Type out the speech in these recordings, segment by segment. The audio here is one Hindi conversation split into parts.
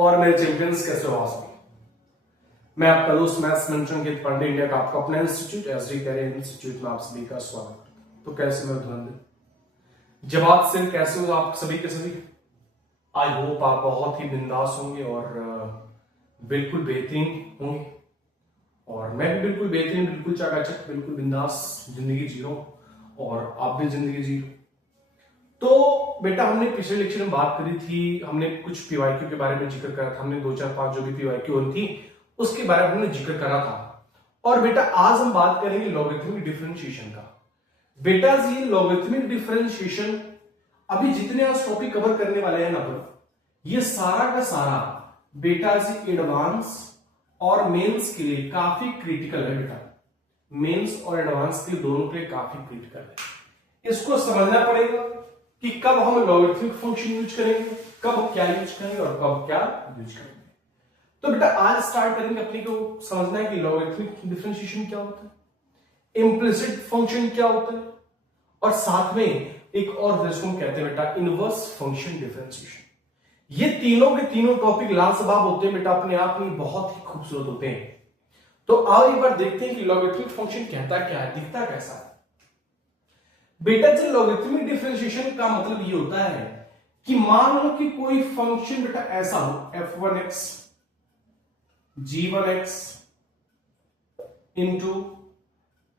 और मेरे चैंपियंस कैसे हो आप? मैं आपका दोस्त मैथ्स मंचन पांडे, इंडिया का आपका अपना इंस्टीट्यूट एसडी कैरियर इंस्टीट्यूट में आप सभी का स्वागत करता हूं। तो कैसे मैं धुरंधर जवाब से कैसे हो आप सभी के सभी? आई होप आप बहुत ही बिंदास होंगे और बिल्कुल बेहतरीन होंगे, और मैं भी बिल्कुल बेहतरीन, बिल्कुल चकाचक, बिल्कुल बिंदास जिंदगी जी रहा हूं और आप भी जिंदगी जी रहे हो। तो बेटा हमने पिछले लेक्चर में बात करी थी, हमने कुछ पीवाईक्यू के बारे में जिक्र करा था, हमने 2 4 5 जो भी पीवाईक्यू होनी थी उसके बारे में हमने जिक्र करा था। और बेटा आज हम बात करेंगे लॉगरिथमिक डिफरेंशिएशन का। बेटा जी लॉगरिथमिक डिफरेंशिएशन अभी जितने आज टॉपिक कवर करने वाले हैं ना, ये सारा का सारा बेटा जी एडवांस और मेंस के लिए काफी क्रिटिकल है। बेटा मेंस और एडवांस के दोनों के लिए काफी क्रिटिकल है। इसको समझना पड़ेगा कि कब हम लॉगरिथमिक फंक्शन यूज करेंगे, कब क्या यूज करेंगे और कब क्या यूज करेंगे। तो बेटा आज स्टार्ट करेंगे अपने को समझना है कि लॉगरिथमिक डिफरेंशिएशन क्या होता है, इम्प्लिसिट फंक्शन क्या होता है, और साथ में एक और जिसको कहते हैं बेटा इनवर्स फंक्शन डिफरेंशिएशन। ये तीनों के तीनों टॉपिक लाजवाब होते हैं बेटा, अपने आप में बहुत ही खूबसूरत होते हैं। तो आओ एक बार देखते हैं कि लॉगरिथमिक फंक्शन कहता क्या है, दिखता कैसा है। बेटा जब लॉगरिथमिक डिफरेंशिएशन का मतलब ये होता है कि मान लो कि कोई फंक्शन बेटा ऐसा हो f1x g1x इंटू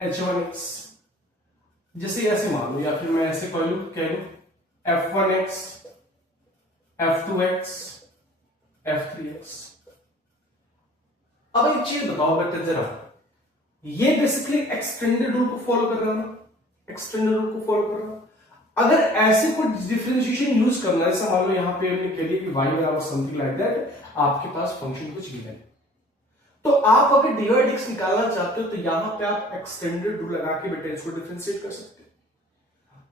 h1x, जैसे ऐसे मान लो, या फिर मैं ऐसे कह लू f1x f2x f3x। अब एक चीज बताओ बेटा जरा, ये बेसिकली एक्सटेंडेड रूल को फॉलो कर रहा है, एक्सटेंडेड रूल को फॉलो कर रहा है। अगर ऐसे कोई डिफरेंशिएशन यूज करना है, जैसे मान लो यहां पे हमने कह दिया कि y बराबर समथिंग लाइक दैट, आपके पास फंक्शन कुछ गिवन है, तो आप अगर dy dx निकालना चाहते हो तो यहां पे आप एक्सटेंडेड रूल लगा के बेटा इसको डिफरेंशिएट कर सकते हो।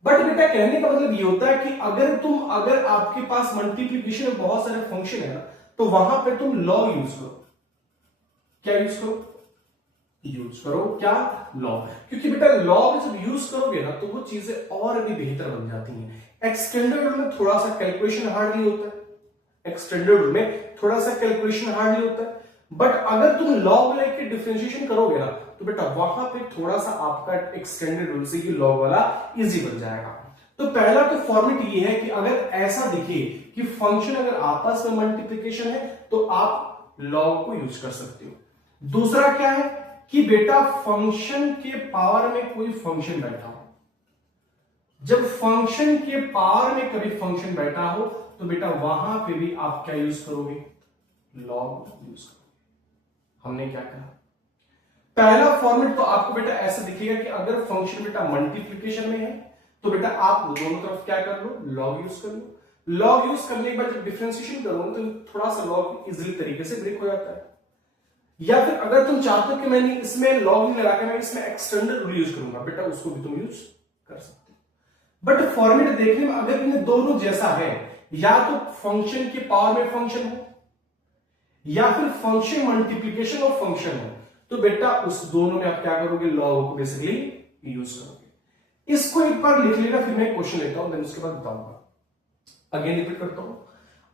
बट बेटा कहने का मतलब ये होता है कि अगर आपके पास मल्टीप्लिकेशन में बहुत सारे फंक्शन है ना, तो वहां पे तुम लॉग यूज करो। क्या यूज करो क्या? लॉग। क्योंकि बेटा लॉग जब यूज करोगे ना तो वो चीजें और भी बेहतर बन जाती हैं। एक्सटेंडेड रूल में थोड़ा सा कैलकुलेशन हार्डली होता है, एक्सटेंडेड रूल में थोड़ा सा कैलकुलेशन हार्डली होता है, बट अगर तुम लॉग लेके डिफरेंशिएशन करोगे ना तो बेटा वहां पे थोड़ा सा आपका एक्सटेंडेड रूल से ये लॉग वाला इजी बन जाएगा। तो पहला तो फॉर्मेट ये है कि अगर ऐसा दिखे कि फंक्शन अगर आपस में मल्टीप्लिकेशन है तो आप लॉग को यूज कर सकते हो। दूसरा क्या है कि बेटा फंक्शन के पावर में कोई फंक्शन बैठा हो, जब फंक्शन के पावर में कभी फंक्शन बैठा हो तो बेटा वहां पे भी आप क्या यूज करोगे? लॉग यूज करोगे। हमने क्या कहा? पहला फॉर्मेट तो आपको बेटा ऐसा दिखेगा कि अगर फंक्शन बेटा मल्टीप्लिकेशन में है तो बेटा आप दोनों तरफ क्या कर लो? लॉग यूज कर लो। लॉग यूज करने के बाद जब डिफरेंशिएशन करोगे तो थोड़ा सा लॉग इजीली तरीके से ब्रेक हो जाता है। या फिर अगर तुम चाहते हो कि मैंने इसमें लॉग नहीं लगा के मैं इसमें एक्सटेंडेड रूल यूज करूंगा, बेटा उसको भी तुम यूज कर सकते हो। बट फॉर्मेट देखने में अगर इन्हें दोनों जैसा है, या तो फंक्शन के पावर में फंक्शन हो या फिर फंक्शन मल्टीप्लिकेशन ऑफ फंक्शन हो, तो बेटा उस दोनों में आप क्या करोगे? लॉग को बेसिकली यूज करोगे। इसको एक बार लिख लेना, फिर मैं क्वेश्चन लेता हूं, देन उसके बाद बताऊंगा। अगेन रिपीट करता हूं,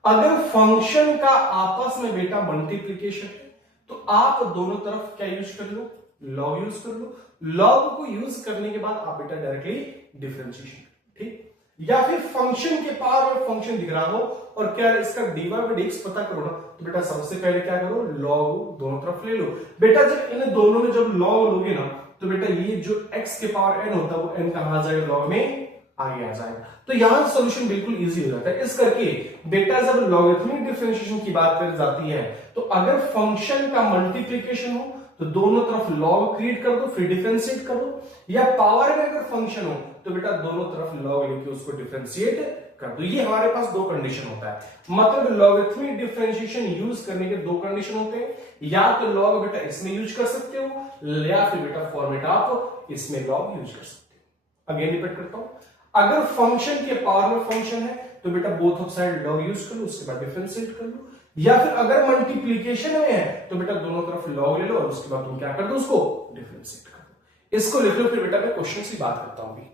अगर फंक्शन का आपस में बेटा मल्टीप्लिकेशन है तो आप दोनों तरफ क्या यूज कर लो? लॉग यूज कर लो। लॉग को यूज करने के बाद आप बेटा डायरेक्टली डिफरेंशिएशन, ठीक? या फिर फंक्शन के पावर में फंक्शन दिख रहा हो और क्या इसका dy बाय dx पता करो ना, तो बेटा सबसे पहले क्या करो? लॉग दोनों तरफ ले लो। बेटा जब इन दोनों में जब लॉग लोगे ना तो बेटा ये जो x के पावर n होता है वो n कहां आ जाएगा? लॉग में आगे आ जाएगा। तो यहां सॉल्यूशन बिल्कुल इजी हो जाता है। इस करके बेटा जब लॉगरिथमिक डिफरेंशिएशन की बात कर जाती है तो अगर फंक्शन का मल्टीप्लिकेशन हो तो दोनों तरफ लॉग क्रिएट कर दो, फिर डिफरेंशिएट कर दो, या पावर में अगर फंक्शन हो तो बेटा दोनों तरफ लॉग लेके उसको डिफरेंशिएट कर दो। ये हमारे पास दो कंडीशन होता है, मतलब लॉगरिथमिक डिफरेंशिएशन यूज करने के दो कंडीशन होते हैं, या तो लॉग बेटा इसमें यूज कर सकते हो या फिर बेटा फॉर्मेट आप इसमें लॉग यूज कर सकते हो। अगेन रिपीट करता हूं, अगर फंक्शन के पावर में फंक्शन है तो बेटा both of side log use कर लो, उसके बाद डिफरेंशिएट कर लो, या फिर अगर मल्टीप्लिकेशन में है तो बेटा दोनों तरफ लॉग ले लो और उसके बाद तुम क्या कर दो? उसको डिफरेंशिएट कर दो। इसको लिख लो, फिर बेटा मैं क्वेश्चन की बात करता हूं।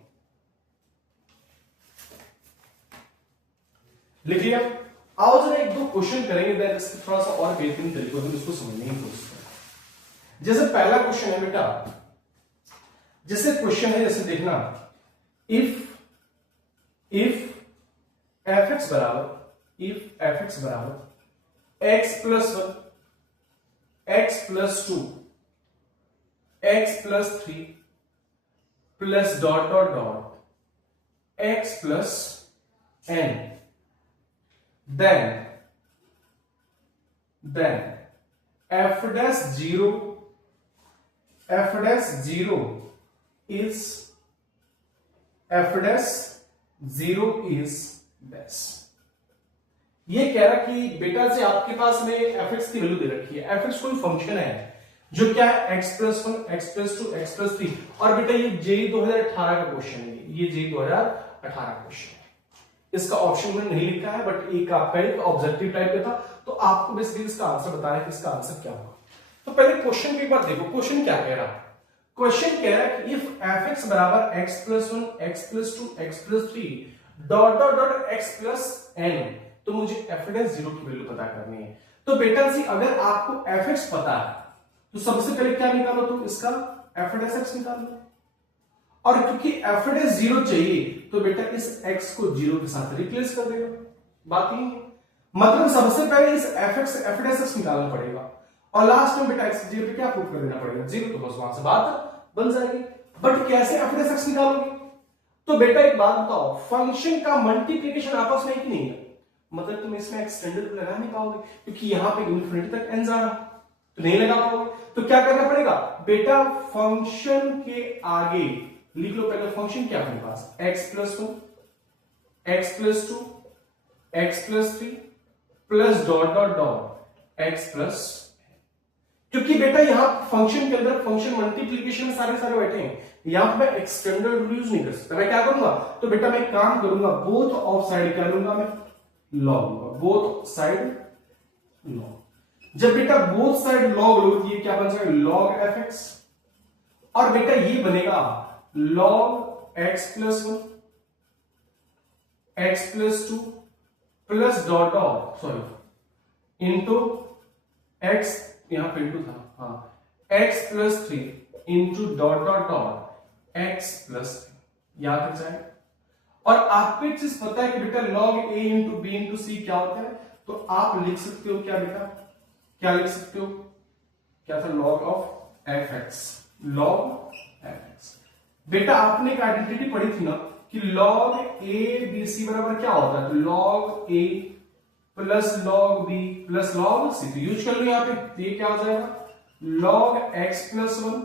लिख लिया? आओ जरा एक दो क्वेश्चन करेंगे, देन इसको थोड़ा सा और बेहतरीन तरीके से इसको समझने की कोशिश करें। जैसे पहला क्वेश्चन है बेटा, जैसे क्वेश्चन है, जैसे देखना, इफ एफ एक्स बराबर x plus 1, x plus 2, x plus 3 plus dot dot dot x plus n, then f dash 0 is dash। ये कह रहा कि बेटा से आपके पास में fx की वैल्यू दे रखी है, fx कोई फंक्शन है जो क्या है x plus 1, x plus 2, x plus 3, और बेटा ये जेई 2018 का क्वेश्चन है, ये जेई 2018 क्वेश्चन है। इसका ऑप्शन मैंने नहीं लिखा है, बट एक आपका एक ऑब्जेक्टिव टाइप का था, तो आपको बेसिकली इसका आंसर बताना है कि इसका आंसर क्या होगा। तो पहले क्वेश्चन की एक बार देखो, क्वेश्चन क्या कह रहा है। क्वेश्चन कह रहा है कि इफ एफ एक्स बराबर x plus 1, x plus 2, x plus 3 dot dot dot x plus n, तो मुझे एफ डैश 0 की वैल्यू पता करनी है। तो बेटा जी अगर आपको एफ एक्स पता है तो सबसे पहले क्या निकालो, तुम इसका एफ डैश एक्स निकालो, और क्योंकि एफ डैश 0 चाहिए तो बेटा इस x को 0 के साथ रिप्लेस कर देगा। बात ही मतलब सबसे पहले इस एफ डैश एक्स निकालना पड़ेगा, और लास्ट में बेटा x 0 पे क्या पुट कर देना पड़ेगा, 0, तो बस वहां से बात बन जाएगी। बट कैसे एफ डैश एक्स निकालोगे? तो बेटा एक बात बताओ, फंक्शन का मल्टीप्लिकेशन आपस में कि नहीं है, मतलब तुम इसमें एक्सटेंडेड लगा नहीं पाओगे, क्योंकि यहां पे इन्फिनिटी तक n जा रहा, तो नहीं लगा पाओगे। तो क्या करना पड़ेगा बेटा, फंक्शन के आगे लिख लो पहले फंक्शन क्या अपने पास, x plus 1, x plus 2, x plus 3 plus dot dot dot x plus, क्योंकि बेटा यहां फंक्शन के अंदर फंक्शन मल्टीप्लिकेशन में सारे बैठे हैं, यहां पे मैं एक्सटेंडेड रूल यूज नहीं कर सकता। मैं क्या करूंगा, तो बेटा मैं काम करूंगा, बोथ ऑफ साइड क्या लूंगा मैं, लॉग लूंगा, बोथ साइड लॉग। जब बेटा बोथ साइड लॉग लो, ये क्या बन जाएगा, लॉग एफ एक्स, और बेटा ये बनेगा log x plus 1, x plus 2 plus dot dot sorry into x, यहां पे इंटू था, हाँ, x plus 3 into dot dot dot x plus 3, याद रख जाए। और आपको एक चीज पता है कि बेटा log a into b into c क्या होता है, तो आप लिख सकते हो क्या बेटा, क्या लिख सकते हो, क्या था, log of F x, log F x. बेटा आपने एक आइडेंटिटी पढ़ी थी ना कि log a b c बराबर क्या होता है, तो log a plus log b plus log c, तो यूज कर लो यहां पे, तो ये क्या हो जाएगा, log x plus 1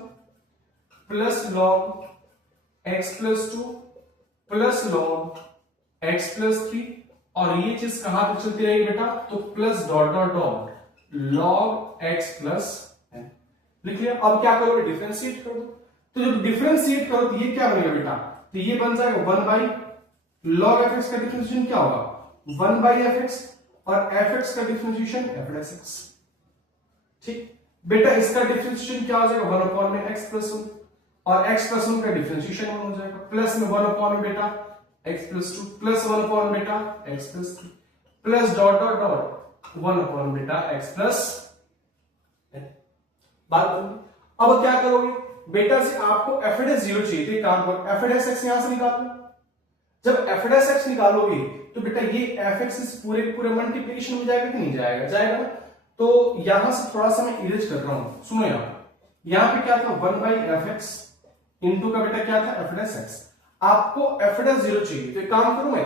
plus log x plus 2 plus log x plus 3, और ये चीज कहां तक चलती रहेगी बेटा, तो plus dot dot dot log x plus n, लिख लिया। अब क्या करोगे, डिफरेंशिएट कर दो, तो जब डिफरेंशिएट करो तो ये क्या बनेगा बेटा, तो ये बन जाएगा 1 बाई log एफ एक्स का डिफरेंशिएशन क्या होगा, 1 बाई एफ एक्स, और एफ एक्स का डिफरेंशिएशन एफ डैश एक्स। ठीक बेटा, इसका डिफरेंशिएशन क्या हो जाएगा, 1 अपॉन में x प्लस 1, और x प्लस 1 का डिफरेंशिएशन 1 हो जाएगा, प्लस में 1 अपॉन में बेटा x प्लस 2 प्लस 1 अपॉन बेटा x plus 3 plus dot dot dot 1 upon बेटा x प्लस n। बात होगी। अब क्या करोगे बेटा, से आपको एफ डैश 0 चाहिए, तो काम करो, एफ डैश एक्स यहां से निकालो। जब एफ डैश एक्स निकालोगे तो बेटा ये एफ एक्स इस पूरे पूरे मल्टीप्लिकेशन में जाएगा कि नहीं जाएगा, जाएगा। तो यहां से थोड़ा सा मैं इरेज कर रहा हूं, सुनो यहां पे क्या था, 1 बाई एफ एक्स इंटू का बेटा क्या था, एफ डैश एक्स। आपको एफ डैश 0 चाहिए, तो एक काम करूं मैं,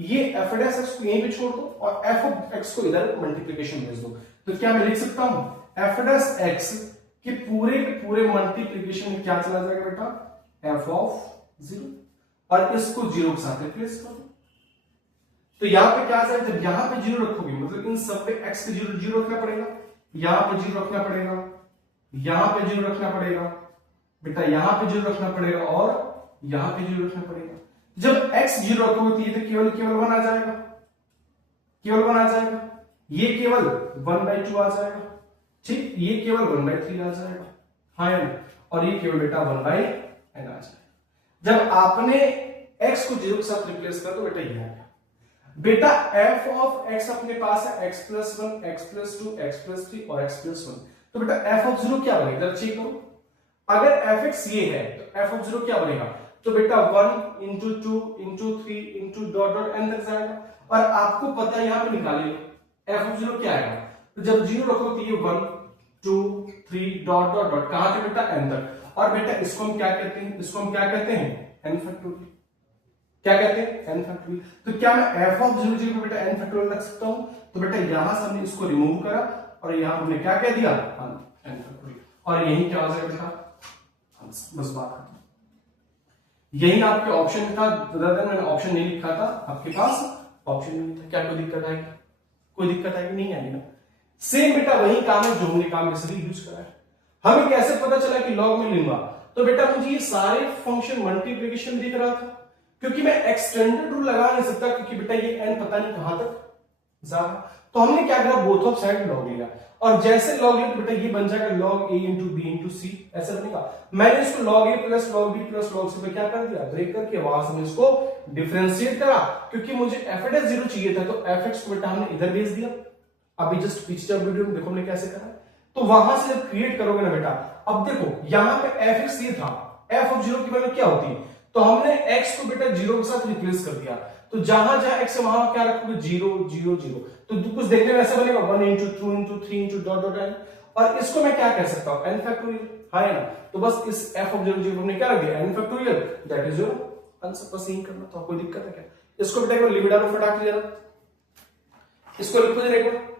ये एफ डैश एक्स को यहीं पे छोड़ दो और एफ एक्स को इधर मल्टीप्लिकेशन भेज दो। तो क्या मैं लिख सकता हूं, एफ डैश एक्स कि पूरे मल्टीप्लिकेशन में क्या चला जाएगा बेटा, एफ ऑफ 0, और इसको 0 के साथ रिप्लेस कर दो। तो यहां पे क्या जाएगा, जब यहां पे 0 रखोगे मतलब इन सब पे x के 0 रखना पड़ेगा, यहां पे 0 रखना पड़ेगा, यहां पे 0 रखना पड़ेगा बेटा, यहां पे 0 रखना पड़ेगा, और यहां पे 0 रखना पड़ेगा। जब x 0 रखोगे तो ये तो केवल 1 आ जाएगा, केवल 1 आ जाएगा, ये केवल 1/2 आ जाएगा, ठीक, ये केवल 1/3 आ जाएगा, हाँ, और ये केवल बेटा 1/n आ जाएगा। जब आपने x को 0 के साथ रिप्लेस कर दो बेटा ये आ गया। बेटा एफ ऑफ एक्स अपने पास है x plus 1, x plus 2, x plus 3 और एक्स प्लस 1। तो बेटा एफ ऑफ 0 क्या बनेगा, जरा चेक करो। अगर एफ एक्स ये है तो एफ ऑफ 0 क्या बनेगा, तो बेटा 1 into 2 into 3 into dot dot n तक जाएगा। और आपको पता है यहां पे निकालिए एफ ऑफ 0 क्या आएगा, तो जब 0 रखो तो ये 1 2 3 डॉट डॉट डॉट कहां से बेटा एन तक। और बेटा इसको हम क्या कहते हैं, इसको हम क्या कहते हैं, एन फैक्टोरियल। क्या कहते हैं, एन फैक्टोरियल। तो क्या मैं एफ ऑफ 0 0 को बेटा एन फैक्टोरियल रख सकता हूं, तो बेटा यहां से हमने इसको रिमूव करा और यहां हमने क्या कह दिया, एन फैक्टोरियल। और यही क्या हो जाएगा बेटा, बस बात खत्म। यही आपके ऑप्शन था, मैंने ऑप्शन नहीं लिखा था, आपके पास ऑप्शन नहीं था। क्या कोई दिक्कत आएगी, कोई दिक्कत आएगी, नहीं आएगी ना। सेम बेटा वही काम है जो हमने काम में सभी यूज करा है। हमें कैसे पता चला कि लॉग में लूंगा, तो बेटा मुझे ये सारे फंक्शन मल्टीप्लिकेशन दिख रहा था, क्योंकि मैं एक्सटेंडेड रूल लगा नहीं सकता, क्योंकि बेटा ये एन पता नहीं कहां तक जा रहा। तो हमने क्या करा, बोथ ऑफ साइड लॉग लिया, और जैसे लॉग लिया तो बेटा ये बन जाएगा log A into B into C, ऐसा बनेगा। मैंने इसको log A plus log B plus log C पे क्या कर दिया, ब्रेक करके वहां से इसको डिफरेंशिएट करा, क्योंकि मुझे एफ एक्स 0 चाहिए था, तो एफ एक्स को बेटा हमने इधर भेज दिया। अभी जस्ट पीछे जब वीडियो में देखो हमने कैसे करा, तो वहां से जब क्रिएट करोगे ना बेटा, अब देखो यहां पे एफ एक्स ये था, एफ ऑफ 0 की वैल्यू क्या होती है, तो हमने x को बेटा 0 के साथ रिप्लेस कर दिया, तो जहां जहां x है वहां क्या रखोगे, 0 0 0, तो कुछ देखने में ऐसा बनेगा 1 into 2 into 3 into dot dot n. और इसको मैं क्या कह सकता हूं, एन फैक्टोरियल, हाँ है ना। तो बस इस f ऑफ 0 0 हमने क्या रख दिया, n factorial, that is your answer. बस यही करना, तो कोई दिक्कत है क्या। इसको बेटा एक बार लिख डालो फटाक से जरा, इसको लिखो जरा एक बार।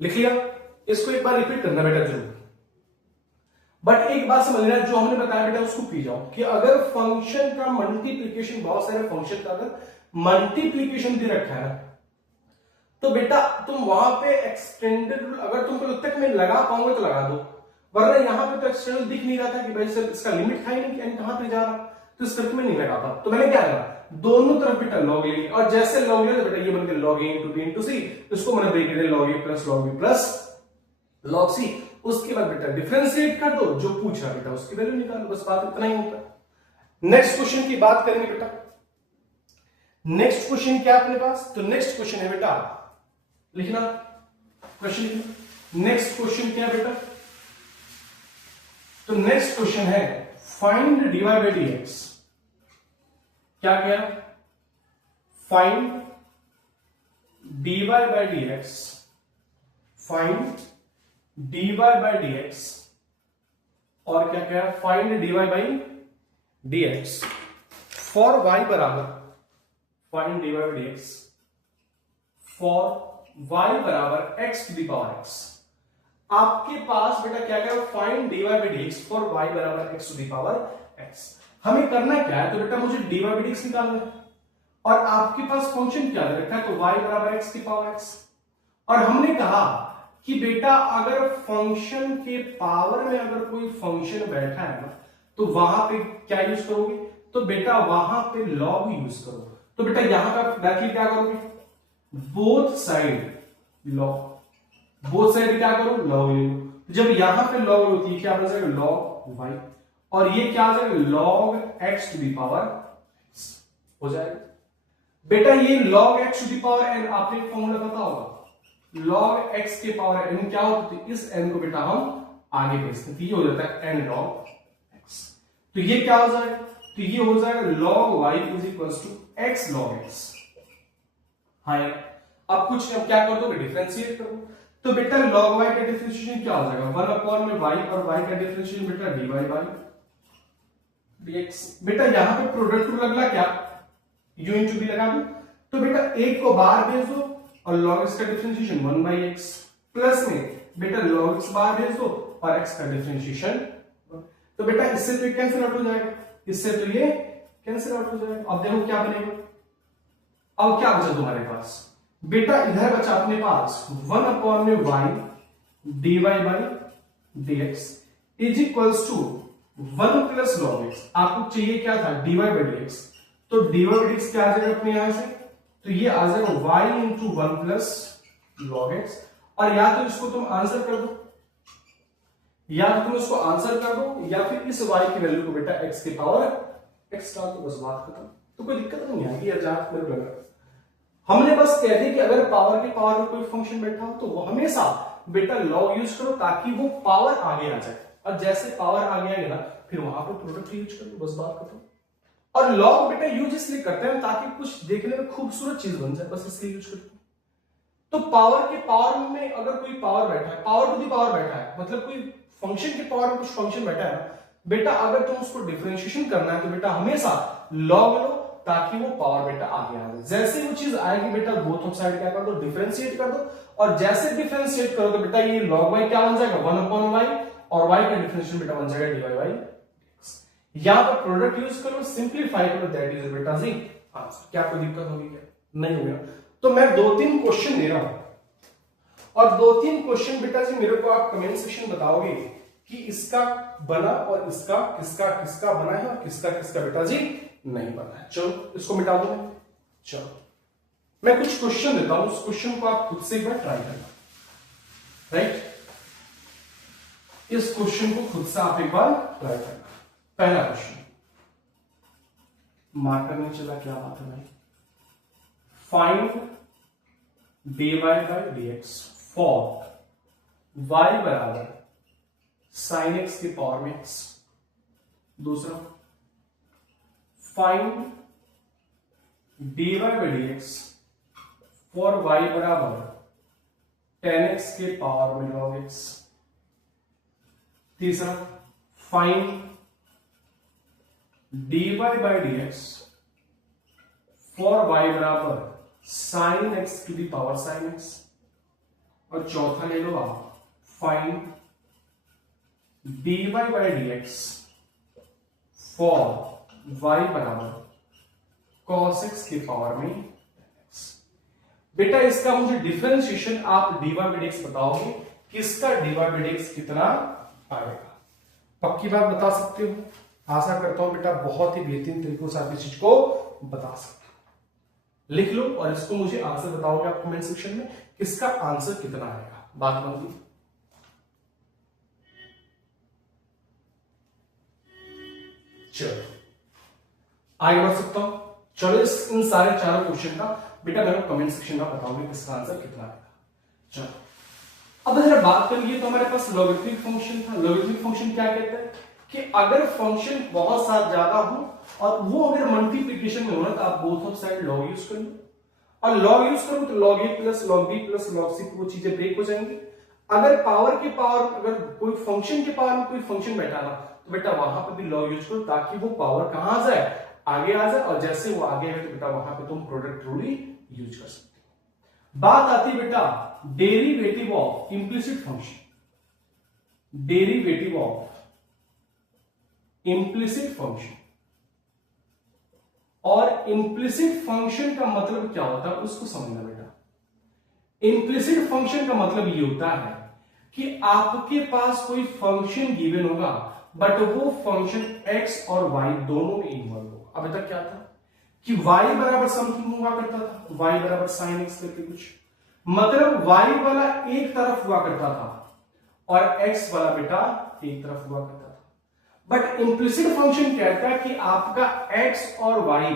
लिख लिया, इसको एक बार रिपीट करना बेटा जरूर। बट एक बात समझ लेना, जो हमने बताया बेटा उसको पी जाओ, कि अगर फंक्शन का मल्टीप्लीकेशन, बहुत सारे फंक्शन का अगर मल्टीप्लीकेशन दे रखा है, तो बेटा तुम वहां पे एक्सटेंडेड रूल, अगर तुमको लगता है कि मैं लगा पाऊंगा तो लगा दो, वरना यहां पे तो एक्सटेंडल दिख नहीं रहा था कि भाई सर इसका लिमिट था ही नहीं कि एन कहां पे जा रहा, तो इस करके मैं नहीं लगा पाता। तो मैंने क्या करा, दोनों तरफ बेटा लॉग ले लिया, और जैसे लॉग लिया तो बेटा ये बन गया log A into B into C, इसको मैंने ब्रेक कर दिया log A plus log B plus log C. उसके बाद बेटा डिफरेंशिएट कर दो, जो पूछ रहा बेटा उसकी वैल्यू निकालो, बस बात इतना ही होता है। नेक्स्ट क्वेश्चन की बात करेंगे बेटा, नेक्स्ट क्वेश्चन क्या अपने पास, तो नेक्स्ट क्वेश्चन है बेटा, लिखना क्वेश्चन लिखना। नेक्स्ट क्वेश्चन क्या है बेटा, तो नेक्स्ट क्वेश्चन है फाइंड dy बाई dx। क्या किया, find dy by dx, find dy by dx, और क्या क्या, find dy by dx for y बराबर, find dy by dx for y बराबर x to the power x। आपके पास बेटा क्या क्या, find dy by dx for y बराबर x to the power x। हमें करना क्या है, तो बेटा मुझे dy बाई dx निकालना है, और आपके पास फंक्शन क्या रखा है, तो y बराबर x की पावर x। और हमने कहा कि बेटा अगर फंक्शन के पावर में अगर कोई फंक्शन बैठा है ना, तो वहां पे क्या यूज करोगे, तो बेटा वहां पे लॉग यूज करो। तो बेटा यहां का डायरेक्टली क्या करोगे, both side log, both side क्या करो, लॉग ले लो। जब यहां पे लॉग होती है क्या बन जाएगा, लॉग y, और ये क्या आ जाएगा, log x to the power x हो जाएगा। बेटा ये log x to the power n, आपने फॉर्मूला पता होगा, log x के पावर n क्या होता है, इस n को बेटा हम आगे भेजते हैं, तो ये हो जाता है n log x। तो ये क्या हो जाएगा, तो ये हो जाएगा log y is equal to x log x। हाँ यार, अब कुछ अब क्या कर दो, डिफरेंशिएट करो। तो बेटा log y का डिफरेंशिएशन क्या हो जाएगा, 1 अपॉन में y, और y का डिफरेंशिएशन बेटा dy बाई dx। बेटा यहां पे प्रोडक्ट रूल लगला क्या, u इंटू बी लगा दो, तो बेटा एक को बाहर भेज दो, और log x का डिफरेंशिएशन 1 बाई x, प्लस में बेटा log x बाहर भेज दो, और x का डिफरेंशिएशन, तो बेटा इससे तो कैंसिल आउट हो जाएगा, इससे तो ये कैंसिल आउट हो जाएगा। अब देखो क्या बनेगा, अब क्या बचा तुम्हारे पास, बेटा इधर बचा अपने पास 1 अपॉन में y dy by dx is equals to 1 plus log x। आपको चाहिए क्या था, dy बाई dx, तो dy बाई dx क्या आ जाएगा अपने यहां से, तो ये आ जाएगा y into 1 plus log x, और या तो इसको तुम आंसर कर दो, या तो तुम उसको आंसर कर दो या फिर इस y की वैल्यू को बेटा x की पावर x डाल दो, बस बात खत्म। तो कोई दिक्कत नहीं आएगी यार, जहां तक मेरे को लग रहा है। हमने बस कह दिया कि अगर पावर के पावर में कोई फंक्शन बैठा हो तो वो हमेशा बेटा लॉग यूज करो ताकि वो पावर आगे आ जाए, और जैसे पावर आगे आएगा ना फिर वहां पे प्रोडक्ट यूज कर लो, बस बात खत्म। और लॉग बेटा यूज इसलिए करते हैं ताकि कुछ देखने में खूबसूरत चीज बन जाए, बस इसलिए यूज करते हैं। तो पावर के पावर में अगर कोई पावर बैठा है, पावर टू दी पावर बैठा है, मतलब कोई फंक्शन के पावर में कुछ फंक्शन बैठा है ना बेटा, अगर तुम उसको डिफरेंशिएशन करना है तो बेटा हमेशा लॉग लो ताकि वो पावर बेटा आगे आ जाए। जैसे वो चीज आएगी बेटा बोथ ऑफ साइड क्या कर दो, डिफरेंशिएट कर दो, और जैसे डिफरेंशिएट करो तो बेटा ये log y क्या बन जाएगा 1/y, और y का डिफरेंशिएशन बेटा बन जाएगा dy by dx। यहां पर प्रोडक्ट यूज करो, सिंपलीफाई करो, दैट इज बेटा जी आंसर। क्या कोई दिक्कत होगी क्या? नहीं होगा। तो मैं 2-3 क्वेश्चन दे रहा हूं और 2-3 क्वेश्चन बेटा जी मेरे को आप कमेंट सेक्शन बताओगे कि इसका बना और इसका किसका किसका बना है और किसका किसका बेटा जी नहीं बना है। चलो इसको मिटा दो मैं। चलो मैं कुछ क्वेश्चन देता हूं, उस क्वेश्चन को आप खुद से एक बार ट्राई करना, राइट? इस क्वेश्चन को खुद से आप एक बार ट्राई करना। पहला क्वेश्चन, मार्कर नहीं चला, क्या बात है भाई। Find dy by dx for y बराबर sin x की पावर में x। दूसरा, find dy by dx for y बराबर tan x के पावर में log x। तीसरा, find dy by dx for y बराबर sin x to the power sin x। और चौथा ले लो आप, find dy by dx for y बराबर cos x की पावर में x। बेटा इसका मुझे डिफरेंशिएशन आप dy by dx बताओगे, किसका dy by dx कितना आएगा। पक्की बात बता सकते हो? आशा करता हूं बेटा बहुत ही बेहतरीन तरीकों से आप इस चीज को बता सकते हो। लिख लो और इसको मुझे आंसर बताओगे आप कमेंट सेक्शन में, किसका आंसर कितना आएगा। बात बन गई। चलो आगे बढ़ सकता हूं। चलो इन सारे चारों क्वेश्चन का बेटा मेरे को कमेंट सेक्शन में बताओगे किसका आंसर कितना आएगा। चलो अब जरा बात कर लिए तो हमारे पास लॉगरिथमिक फंक्शन था। लॉगरिथमिक फंक्शन क्या कहता है कि अगर फंक्शन बहुत सारा ज्यादा हो और वो अगर मल्टीप्लीकेशन में होना तो आप both of side log use कर लो, और लॉग यूज करो तो log a plus log b plus log c वो चीजें ब्रेक हो जाएंगी। अगर पावर के पावर, अगर कोई फंक्शन के पावर में कोई फंक्शन बैठा ना तो बेटा वहां पर भी लॉग यूज करो ताकि वो पावर कहां जाए, आगे आ जाए, और जैसे वो आगे आए तो बेटा वहां पे तुम प्रोडक्ट रूली यूज कर सकते हो। बात आती है बेटा derivative of implicit function. Derivative of implicit function, और इंप्लिसिट फंक्शन का मतलब क्या होता है उसको समझना बेटा। इंप्लिसिट फंक्शन का मतलब ये होता है कि आपके पास कोई फंक्शन गिवन होगा बट वो फंक्शन x और y दोनों में इन्वॉल्व होगा। अभी तक क्या था कि y बराबर समथिंग हुआ करता था, y बराबर sin x करके कुछ, मतलब y वाला एक तरफ हुआ करता था और x वाला बेटा एक तरफ हुआ करता था। बट इंप्लिसिट फंक्शन कहता है कि आपका x और y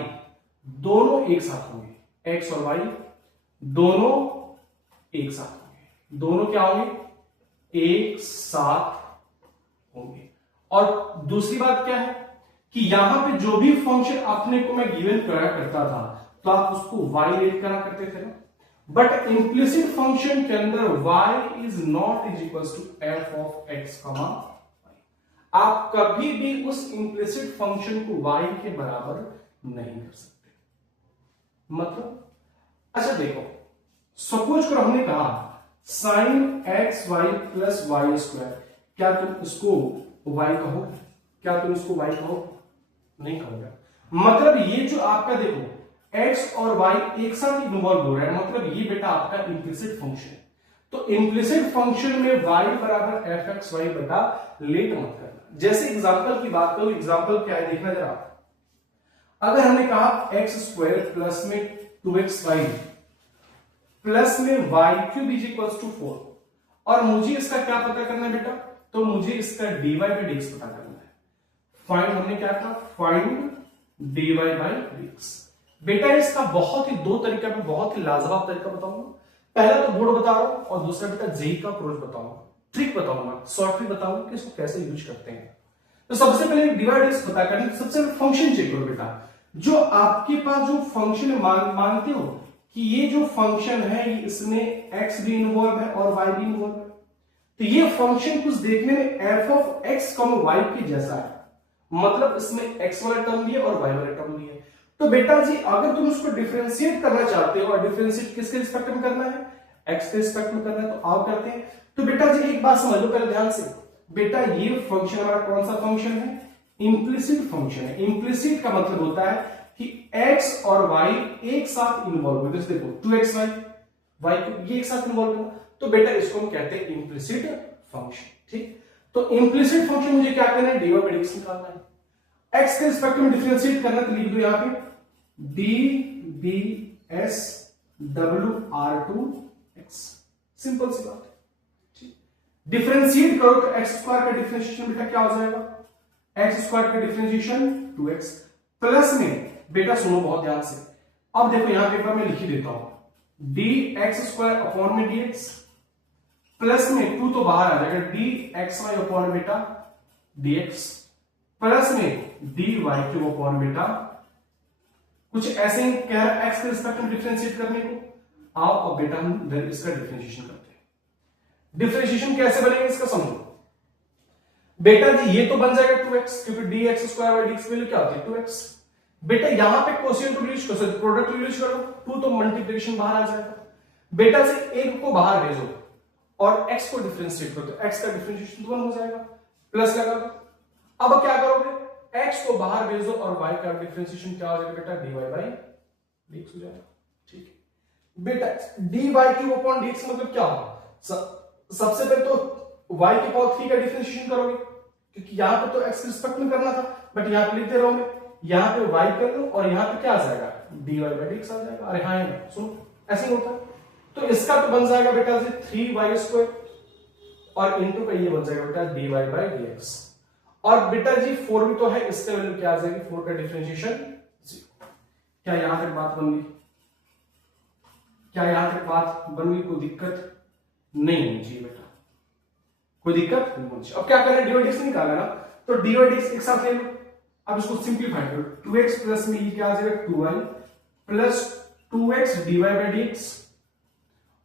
दोनों एक साथ होंगे, x और y दोनों एक साथ होंगे, दोनों क्या होंगे, एक साथ होंगे। और दूसरी बात क्या है कि यहां पे जो भी फंक्शन अपने को मैं गिवन करा करता था तो आप उसको y रेट करा करते थे ना, बट इंप्लिसिट फंक्शन के अंदर y is not is equal to f of x comma. आप कभी भी उस इंप्लिसिट फंक्शन को y के बराबर नहीं कर सकते। मतलब अच्छा देखो, सपोज करो हमने कहा sin x y plus y square, क्या तुम इसको y कहो? क्या तुम इसको y कहो? नहीं कहोगे। मतलब ये जो आपका देखो x और y एक साथ इन्वॉल्व हो रहा है, मतलब ये बेटा आपका इंप्लिसिट फंक्शन है। तो इंप्लिसिट फंक्शन में y बराबर एफ एक्स वाई बटा लेट मत करना। जैसे एग्जांपल की बात करो, एग्जांपल क्या है देखना जरा। अगर हमने कहा एक्स स्क्वायर प्लस में 2xy प्लस में y cube is equal to 4, और मुझे इसका क्या पता करना है बेटा, तो मुझे इसका dy बाई dx पता करना है। फाइंड हमने क्या था, फाइंड dy बाई dx। बेटा इसका बहुत ही दो तरीका में बहुत ही लाजवाब तरीका बताऊंगा। पहला तो बोर्ड बता रहा हूं और दूसरा बेटा जेई का अप्रोच बताऊंगा, ट्रिक बताऊंगा, शॉर्ट ट्रिक बताऊंगा कि इसको कैसे यूज करते हैं। तो सबसे पहले डिवाइड डिक्स पता करने, सबसे पहले फंक्शन चेक करो बेटा। जो आपके पास जो फंक्शन मानते हो कि ये जो फंक्शन है इसमें x भी इन्वॉल्व है और y भी इन्वॉल्व है, तो ये फंक्शन कुछ देखने में f ऑफ x, y के जैसा है, मतलब इसमें x वाला टर्म भी है और y वाला टर्म भी है। तो बेटा जी अगर तुम उसको डिफरेंशिएट करना चाहते हो, और डिफरेंशिएट किसके रिस्पेक्ट में करना है, x के रिस्पेक्ट में करना है, तो आओ करते हैं। तो बेटा जी एक बात समझ लो पहले ध्यान से, बेटा ये फंक्शन हमारा कौन सा फंक्शन है, इंप्लिसिट फंक्शन है। इंप्लिसिट का मतलब होता है कि x और y एक साथ इन्वॉल्व है। देखो 2xy y ये एक साथ इन्वॉल्व है, तो बेटा इसको हम कहते हैं इंप्लिसिट फंक्शन। ठीक, तो इंप्लिसिट फंक्शन मुझे क्या करना है, dy बाई dx निकालना है। x के रिस्पेक्ट में डिफरेंशिएट करना, तो लिख दो यहां पे dbs wr2x, सिंपल सी बात है। डिफरेंशिएट करो तो एक्स स्क्वायर का डिफरेंशिएशन बेटा क्या हो जाएगा, एक्स स्क्वायर का डिफरेंशिएशन 2x प्लस में, बेटा सुनो बहुत ध्यान से, अब देखो यहां पेपर में लिख ही देता हूं dx स्क्वायर अपॉन में dx प्लस में 2 तो बाहर आ जाएगा dxy अपॉन बेटा dx प्लस में dy क्यूब अपॉन बेटा, कुछ ऐसे ही कह रहा है x के रिस्पेक्ट में डिफरेंशिएट करने को। आओ अब बेटा हम इधर इसका डिफरेंशिएशन करते हैं। डिफरेंशिएशन कैसे बनेगा इसका समझो बेटा जी, ये तो बन जाएगा 2x, क्योंकि dx square by dx value क्या होती है 2x। बेटा यहां पे कोशिएंट को यूज करो, प्रोडक्ट यूज करो, 2 तो मल्टीप्लिकेशन बाहर आ जाएगा। बेटा से एक को बाहर भेजो और x को डिफरेंशिएट करो, तो x का डिफरेंशिएशन 1 हो जाएगा, प्लस लगा दो। अब क्या करोगे, x को बाहर भेजो और y का डिफरेंशिएशन क्या हो जाएगा बेटा dy बाई dx हो जाएगा। ठीक है बेटा, dy क्यूब अपॉन dx मतलब क्या होगा, सबसे पहले तो y की पावर 3 का डिफरेंशिएशन करोगे, क्योंकि यहां पे तो x के रिस्पेक्ट में करना था, बट यहां पे लिखते रहोगे, यहां पे y कर लो और यहां पे क्या आ जाएगा dy बाई dx आ जाएगा। अरे हाँ सुनो ऐसे ही होता है, तो इसका तो बन जाएगा बेटा जी 3y स्क्वायर और इनटू का ये बन जाएगा बेटा dy बाई dx, और बेटा जी 4 भी तो है, इसका वैल्यू क्या आ जाएगी, 4 का डिफरेंशिएशन 0। क्या यहां तक बात बन गई, क्या यहां तक बात बन गई, कोई दिक्कत नहीं होनी चाहिए बेटा, कोई दिक्कत नहीं होनी चाहिए। अब क्या करना है, dy dx निकालना ना, तो dy dx एक साथ ले लो। अब इसको सिंपलीफाई करो, 2x प्लस में ये क्या आ जाएगा 2y plus 2x dy by dx,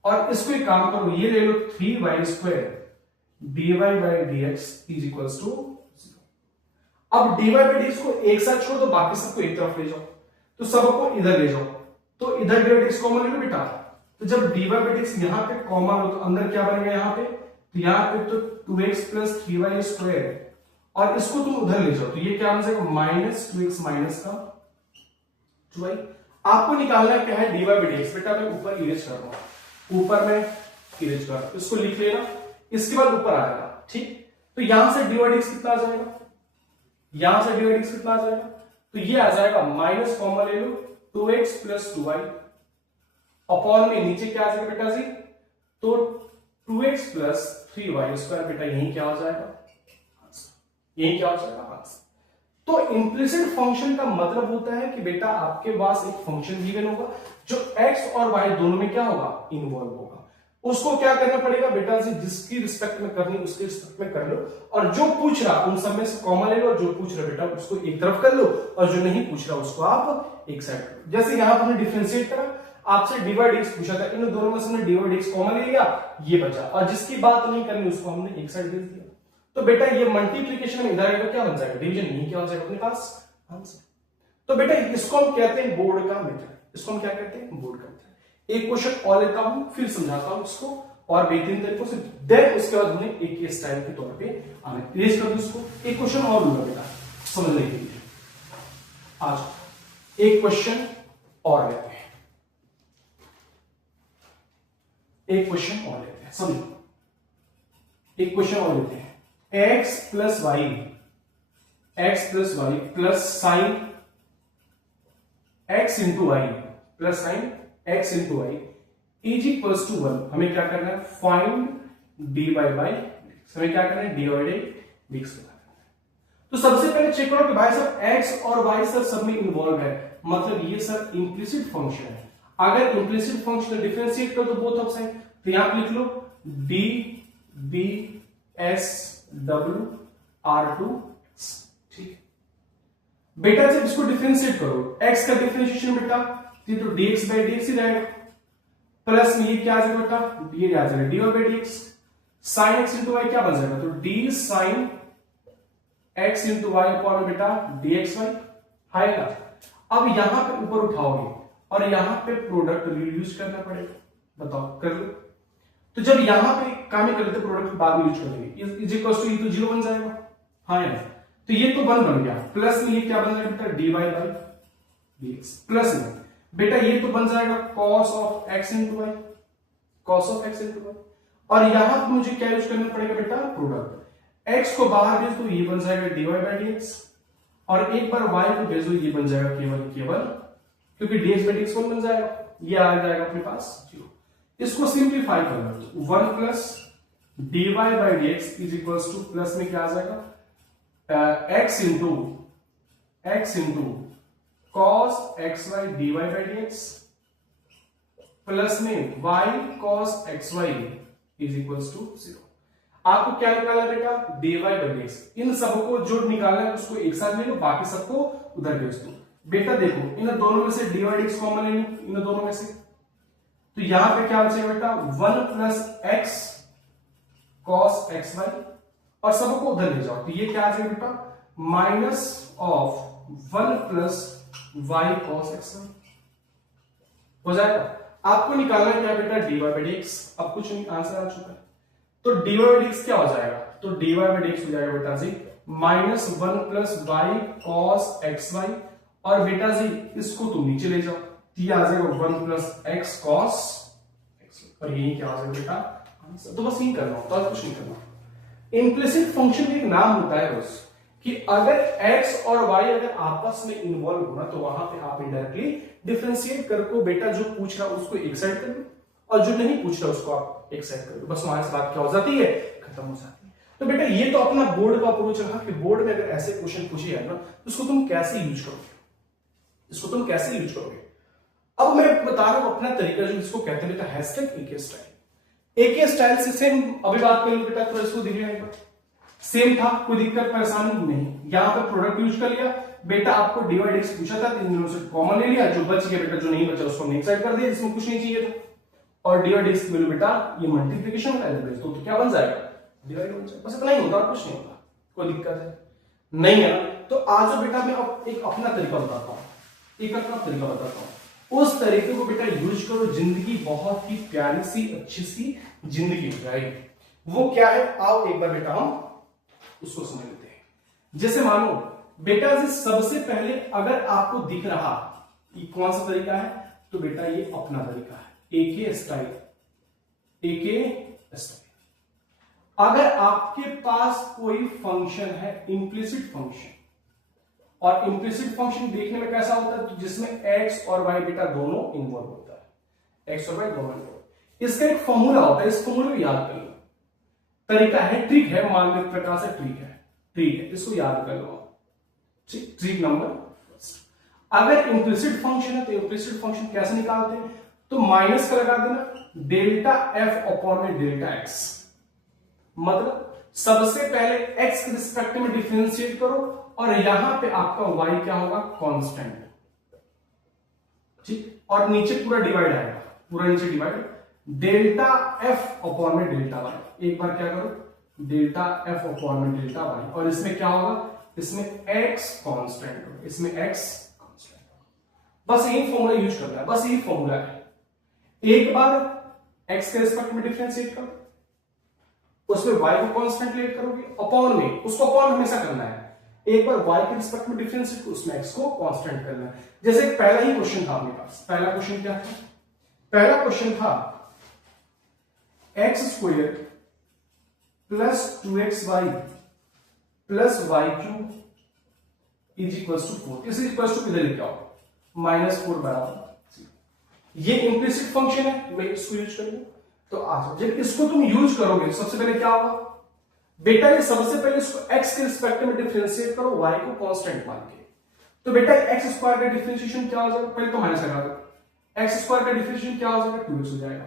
और इसको एक काम करो, ये ले लो 3y square dy by dx is equals to 0। अब dy बाई dx को एक साथ छोड़ दो, बाकी सबको एक तरफ ले जाओ, तो सबको इधर ले जाओ, तो इधर dy dx कॉमन ले लो बेटा, तो जब dy बाई dx यहां पे कॉमन हो तो अंदर क्या बनेगा यहां पे, तो यहां पे तो 2x प्लस 3y स्क्वायर, और इसको तुम उधर ले जाओ, तो ये क्या बन जाएगा माइनस 2x माइनस का 2y। आपको निकालना क्या है dy बाई dx, बेटा मैं ऊपर इरेज कर रहा हूं, ऊपर में इरेज कर रहा हूं, इसको लिख लेना, इसके बाद ऊपर आएगा। ठीक, तो यहां से dy dx कितना आ जाएगा, यहां से dy dx कितना आ जाएगा, तो ये आ जाएगा माइनस कॉमन ले लो 2x प्लस 2y अपॉन में नीचे क्या आ जाएगा बेटा जी, तो 2x प्लस 3y स्क्वायर, बेटा यही क्या हो जाएगा, यही क्या हो जाएगा आंसर। तो इंप्लिसिट फंक्शन का मतलब होता है कि बेटा आपके पास एक फंक्शन गिवन होगा जो x और y दोनों में क्या होगा, इन्वॉल्व होगा, उसको क्या करना पड़ेगा बेटा जी, जिसकी रिस्पेक्ट में करनी उसके रिस्पेक्ट में कर लो, और जो पूछ रहा उन सब में से कॉमन ले लो, और जो पूछ रहा बेटा उसको एक तरफ कर लो, और जो नहीं पूछ रहा उसको आप एक साइड कर लो। जैसे यहां पर हमने डिफरेंशिएट करा, आपसे dy dx पूछा था, इन दोनों में से हमने dy dx कॉमन ले लिया, ये बचा, और जिसकी बात नहीं करनी उसको हमने एक साइड भेज दिया। तो बेटा ये मल्टीप्लिकेशन में इधर आएगा क्या बन जाएगा, डिवीजन, नहीं क्या हो जाएगा अपने पास आंसर। तो बेटा इसको हम कहते हैं बोर्ड का मेथड, इसको हम क्या कहते हैं, बोर्ड का मेथड। एक क्वेश्चन और लेता हूं, फिर समझाता हूं इसको और बेहतरीन तरीकों से, देन उसके बाद हमें एक केस स्टाइल के तौर पे आगे इरेज कर दो इसको। एक क्वेश्चन और लूंगा बेटा समझने के लिए, आज एक क्वेश्चन और लेते हैं, एक क्वेश्चन और लेते हैं, समझो एक क्वेश्चन और लेते हैं, x plus y plus sine x into y plus sine x into y is equals to 1। हमें क्या करना है, फाइंड dy बाई dx। हमें क्या करना है, dy बाई dx पता करना है। तो सबसे पहले चेक करो कि भाई साहब x और y सर सब में इन्वॉल्व है, मतलब ये सर इंप्लिसिट फंक्शन है। अगर इंप्लिसिट फंक्शन डिफरेंशिएट करो तो बोथ ऑफ साइड, तो यहां पे लिख लो d b s w r2 ठीक। बेटा जब इसको डिफरेंशिएट करो, x का डिफरेंशिएशन बेटा तो dx बाई dx ही रहेगा, प्लस में ये क्या आ जाएगा बेटा, ये आ जाएगा dy by dx, sine x into y क्या बन जाएगा, तो d sine x into y upon बेटा dx वाई आएगा। अब यहां पे ऊपर उठाओगे और यहां पे प्रोडक्ट यूज करना पड़ेगा, बताओ कर लो। तो जब यहां पे काम करते तो प्रोडक्ट बाद में यूज करेंगे, इज इक्वल टू ये तो जीरो बन जाएगा, हाँ यार, तो ये तो वन बन गया, प्लस में ये क्या बन जाएगा बेटा dy बाई dx, प्लस में बेटा ये तो बन जाएगा cos of x into y, cos of x into y, और यहां पर मुझे क्या यूज करना पड़ेगा बेटा प्रोडक्ट, x को बाहर भेज दो ये बन जाएगा dy बाई dx, और एक बार y को भेज दो ये बन जाएगा केवल क्योंकि dx बाई dx 1 बन जाएगा, ये आ जाएगा अपने पास 0। इसको सिंप्लीफाई करना तो 1 plus dy by dx is equals to, plus में क्या आ जाएगा x into cos xy dy by dx, plus में y cos xy is equals to 0। आपको क्या निकालना है बेटा dy बाई dx, इन सबको जो निकालना है उसको एक साथ ले लो, बाकी सबको उधर भेज दो। बेटा देखो इन दोनों में से dy बाई dx कॉमन ले लो, इन दोनों में से, तो यहां पे क्या बचेगा बेटा 1 प्लस x cos xy, और सबको उधर ले जाओ तो ये क्या आ जाएगा बेटा minus of 1 plus y cos xy हो जाएगा। आपको निकालना है क्या बेटा dy बाई dx, अब कुछ नहीं आंसर आ चुका है, तो dy बाई dx क्या हो जाएगा, तो dy बाई dx हो जाएगा बेटा जी minus 1 plus y cos xy, और बेटा जी इसको तुम नीचे ले जाओ, ये आ जाएगा 1 प्लस x cos xy, और यही क्या आ जाएगा बेटा आंसर। तो बस यही करना होता है, कुछ नहीं करना। इंप्लिसिट फंक्शन का एक नाम होता है बस कि अगर x और y अगर आपस में इन्वॉल्व होना तो वहां पे आप इनडायरेक्टली डिफरेंशिएट करके बेटा जो पूछ रहा उसको एक साइड कर दो, और जो नहीं पूछ रहा उसको आप एक साइड कर दो, बस वहां से बात क्या हो जाती है, खत्म हो जाती है। तो बेटा ये तो अपना बोर्ड का अप्रोच रहा कि बोर्ड में अगर ऐसे क्वेश्चन पूछे जाए ना तो उसको तुम कैसे यूज करोगे, इसको तुम कैसे यूज करोगे। अब मैं बता रहा हूं अपना तरीका जो इसको कहते हैं बेटा हैशटैग एके स्टाइल। एके स्टाइल से सेम अभी बात करें बेटा, तो इसको देखिए सेम था, कोई दिक्कत परेशानी नहीं। यहां पर प्रोडक्ट यूज कर लिया बेटा, आपको dy dx पूछा था, इन दोनों से कॉमन ले लिया, जो बच गया बेटा जो नहीं बचा उसको हमने एक साइड कर दिया जिसमें कुछ नहीं चाहिए था, और dy dx की वैल्यू बेटा ये मल्टीप्लिकेशन का एलिमेंट तो क्या बन जाएगा dy बन जाएगा, बस इतना ही होता और कुछ नहीं होता, कोई दिक्कत है नहीं है ना। तो आज बेटा मैं एक अपना तरीका बताता हूं, एक अपना तरीका बताता हूं, उस तरीके को बेटा यूज करो, जिंदगी बहुत ही प्यारी सी अच्छी सी जिंदगी हो जाएगी। वो क्या है आओ एक बार बेटा हम उसको समझ लेते हैं। जैसे मानो बेटा जी सबसे पहले अगर आपको दिख रहा कि कौन सा तरीका है, तो बेटा ये अपना तरीका है एके स्टाइल, एके स्टाइल। अगर आपके पास कोई फंक्शन है इंप्लिसिट फंक्शन, और इंप्लिसिट फंक्शन देखने में कैसा होता है, तो जिसमें x और y बेटा दोनों इन्वॉल्व होता है, x और y दोनों इन्वॉल्व। इसका एक फॉर्मूला होता है, इस फॉर्मूले को याद कर लो, तरीका है ट्रिक है, मान लो प्रकार से ट्रिक है, इसको याद कर लो। ट्रिक नंबर फर्स्ट, अगर इंप्लिसिट फंक्शन है तो इंप्लिसिट फंक्शन कैसे निकालते हैं, तो माइनस का लगा देना डेल्टा f अपॉन में डेल्टा x, मतलब सबसे पहले x के रिस्पेक्ट में डिफरेंशिएट करो, और यहां पे आपका y क्या होगा कांस्टेंट, ठीक, और नीचे पूरा डिवाइड आएगा, पूरा नीचे डिवाइड डेल्टा f अपॉन में डेल्टा y, एक बार क्या करो डेल्टा f अपॉन में डेल्टा y, और इसमें क्या होगा, इसमें x कांस्टेंट होगा, इसमें x कांस्टेंट होगा। बस यही फॉर्मूला यूज करना है, बस यही फॉर्मूला है। एक बार x के रिस्पेक्ट में डिफरेंशिएट करो, उसमें y को कांस्टेंट लेट करोगे, अपॉन में उसको अपॉन हमेशा करना है, एक बार y के रिस्पेक्ट में डिफरेंशिएट करो, उसमें x को कांस्टेंट करना है। जैसे पहला ही क्वेश्चन था अपने पास, पहला क्वेश्चन क्या था, पहला क्वेश्चन था x square plus 2xy plus y cube is equal to 4, इस इक्वल टू किधर लेके आओ -4 बराबर, ये इंप्लिसिट फंक्शन है, मैं इसको यूज करूंगा। तो आ जाओ, जब इसको तुम यूज करोगे सबसे पहले क्या होगा, बेटा ये सबसे पहले इसको x के रिस्पेक्ट में डिफरेंशिएट करो y को कांस्टेंट मान के। तो बेटा x स्क्वायर का डिफरेंशिएशन क्या हो जाएगा, पहले तो माइनस लगा दो, x स्क्वायर का डिफरेंशिएशन क्या हो जाएगा 2x हो जाएगा।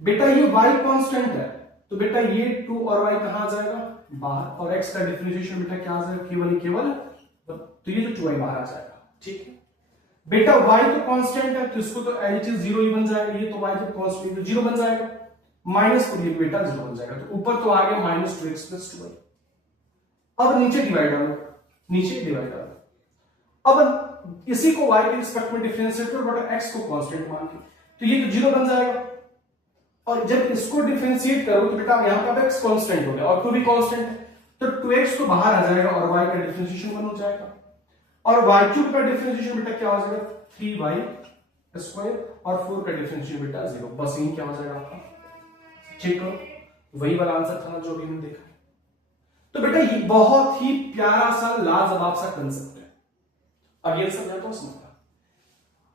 बेटा ये y कांस्टेंट है तो बेटा ये 2 और y कहां आ जाएगा बाहर, और x का डिफरेंशिएशन बेटा क्या आ जाएगा केवल तो ये तो 2y बाहर आ जाएगा। ठीक है बेटा y तो कांस्टेंट है तो इसको तो एज इट इज 0 ही बन जाएगा, ये तो y तो कांस्टेंट तो 0 बन जाएगा, माइनस को लिए बेटा 0 बन जाएगा, तो ऊपर तो आ गया माइनस 2x प्लस 2y। अब नीचे डिवाइड डालो, नीचे डिवाइड डालो, अब इसी को y के रिस्पेक्ट में डिफरेंशिएट करो बट x को कांस्टेंट मान के, तो ये तो 0 बन जाएगा, और जब इसको डिफरेंशिएट करो तो बेटा यहां पर x कांस्टेंट हो गया और 2 भी कांस्टेंट है, तो 2x तो बाहर आ जाएगा और y का डिफरेंशिएशन 1 हो जाएगा, और y क्यूब का डिफरेंशिएशन बेटा क्या हो जाएगा 3y स्क्वायर, और 4 का डिफरेंशिएशन बेटा 0, बस यही क्या हो जाएगा आपका, चेक करो वही वाला आंसर था जो अभी हमने देखा है। तो बेटा ये बहुत ही प्यारा सा लाजवाब सा कंसेप्ट है, अब ये समझा तो समझा।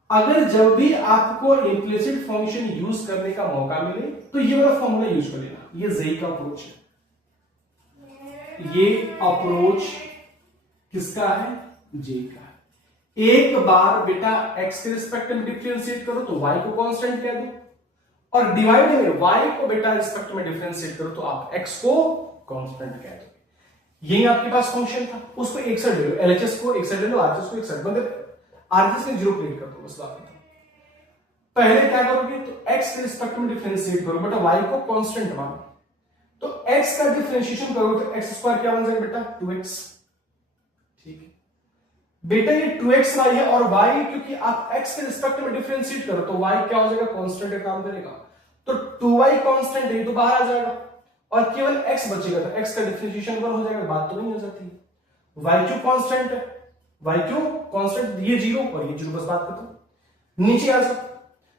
अगर जब भी आपको इम्प्लिसिट फंक्शन यूज करने का मौका मिले तो ये वाला फॉर्मूला यूज कर लेना, ये जेई का अप्रोच है, ये अप्रोच किसका है जे का है। एक बार बेटा x के रिस्पेक्ट में डिफरेंशिएट करो तो y को कांस्टेंट कह दो, और डिवाइड में y को बेटा रिस्पेक्ट में डिफरेंशिएट करो तो आप x को कांस्टेंट कह दो। यही आपके पास फंक्शन था, उसको एक साइड ले लो, एलएचएस को एक साइड ले लो, आरएचएस को एक साइड, मतलब आरएचएस में 0 क्रिएट कर दो, बस बात खत्म। पहले क्या करोगे तो x के रिस्पेक्ट में डिफरेंशिएट करो बेटा y को कांस्टेंट मानो, तो x का डिफरेंशिएशन करोगे तो x स्क्वायर क्या बन जाएगा बेटा 2x। ठीक है बेटा ये 2x y है, और y क्योंकि आप x के रिस्पेक्ट में डिफरेंशिएट करो तो y क्या हो जाएगा कांस्टेंट का काम करेगा, तो 2y कांस्टेंट है तो बाहर आ जाएगा और केवल x बचेगा, तो x का डिफरेंशिएशन 1 हो जाएगा, बात तो नहीं हो जाती। y क्यूब कांस्टेंट है, y क्यूब कांस्टेंट, ये 0 और ये 0, बस बात खत्म। नीचे आ जाओ,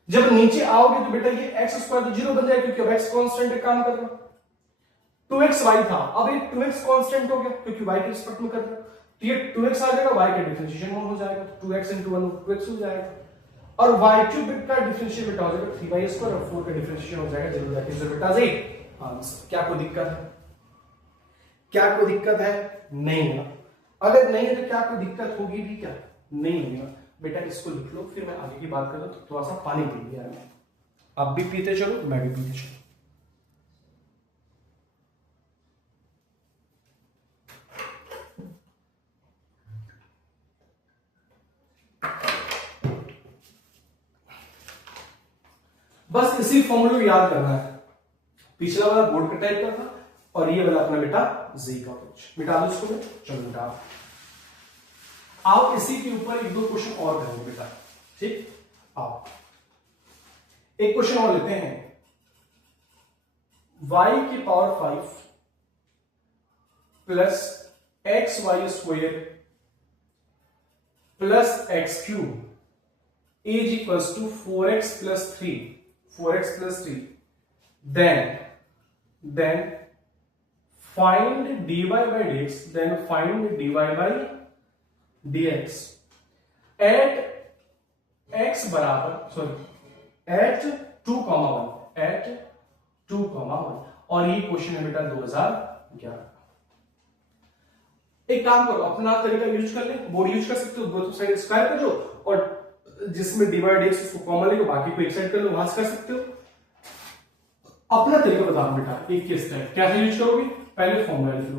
जब नीचे आओगे तो बेटा ये x स्क्वायर तो 0 बन जाएगा क्योंकि अब x कांस्टेंट है काम कर रहा, 2xy था अब ये 2x कांस्टेंट हो गया क्योंकि y के रिस्पेक्ट में कर रहा, तो ये 2x आ जाएगा, y का डिफरेंशिएशन 1 हो जाएगा, तो 2x into 1 2x हो जाएगा, और y क्यूब का डिफरेंशिएशन बेटा हो जाएगा 3y स्क्वायर, और 4 का डिफरेंशिएशन हो जाएगा 0 दैट इज बेटा z आंसर। क्या कोई दिक्कत है, क्या कोई दिक्कत है, नहीं है। अगर नहीं है तो क्या कोई दिक्कत होगी भी, क्या नहीं होगा बेटा, इसको लिख लो, फिर मैं आगे की बात करूं तो थोड़ा सा पानी पी लिया मैं, आप भी पीते चलो मैं भी पीते चलो। बस इसी फॉर्मूले को याद करना है, पिछला वाला बोर्ड का टाइप करना और ये वाला अपना बेटा जी का अप्रोच, मिटा दो इसको, चलो मिटा। आप इसी के ऊपर 1-2 क्वेश्चन और करेंगे बेटा, ठीक। आओ एक क्वेश्चन और लेते हैं, y की power 5 plus x Y square plus x cube is equals to 4x plus 3, 4x plus 3, then find dy by dx, then find dy by dx at x बराबर सॉरी at 2,1 at 2,1, और ये क्वेश्चन है बेटा 2011। एक काम करो, अपना तरीका यूज कर ले, बोर्ड यूज कर सकते हो, दो साइड स्क्वायर कर दो, और जिसमें डिवाइड एक्स उसको कॉमन लेके बाकी को एक साइड कर लो, वहां से कर सकते हो। अपना तरीका बता बेटा, एक केस है कैसे यूज करोगे, पहले फॉर्मूला लिख लो।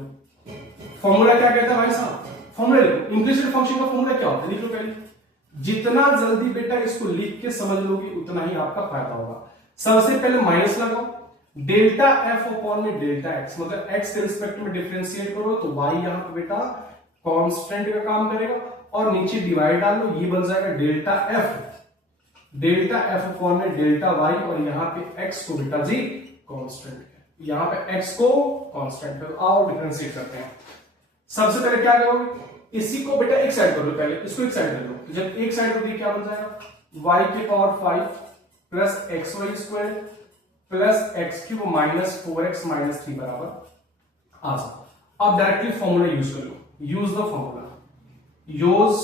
फॉर्मूला क्या कहता है भाई साहब, फॉर्मूला लिखो, इम्प्लिसिट फंक्शन का फॉर्मूला क्या होता है लिख लो पहले। जितना जल्दी बेटा इसको लिख के समझ लोगे उतना ही आपका फायदा होगा। सबसे पहले माइनस लगाओ, डेल्टा एफ अपॉन में डेल्टा एक्स, मतलब एक्स के रिस्पेक्ट में डिफरेंशिएट करो तो वाई यहां पे बेटा कांस्टेंट का काम करेगा, और नीचे डिवाइड डालो, ये बन जाएगा डेल्टा एफ अपॉन में डेल्टा वाई, और यहाँ पे एक्स को बेटा जी कांस्टेंट है, यहाँ पे एक्स को कांस्टेंट है। आओ डिफरेंशिएट करते हैं। सबसे पहले क्या करोगे, इसी को बेटा एक साइड कर लो, पहले इसको एक साइड कर लो, तो जब एक साइड होती है क्या बन जाएगा, y की power 5 plus x Y square plus x cube minus 4x minus 3 बराबर आ जाओ। अब डायरेक्टली फॉर्मूला यूज कर लो, use the formula, use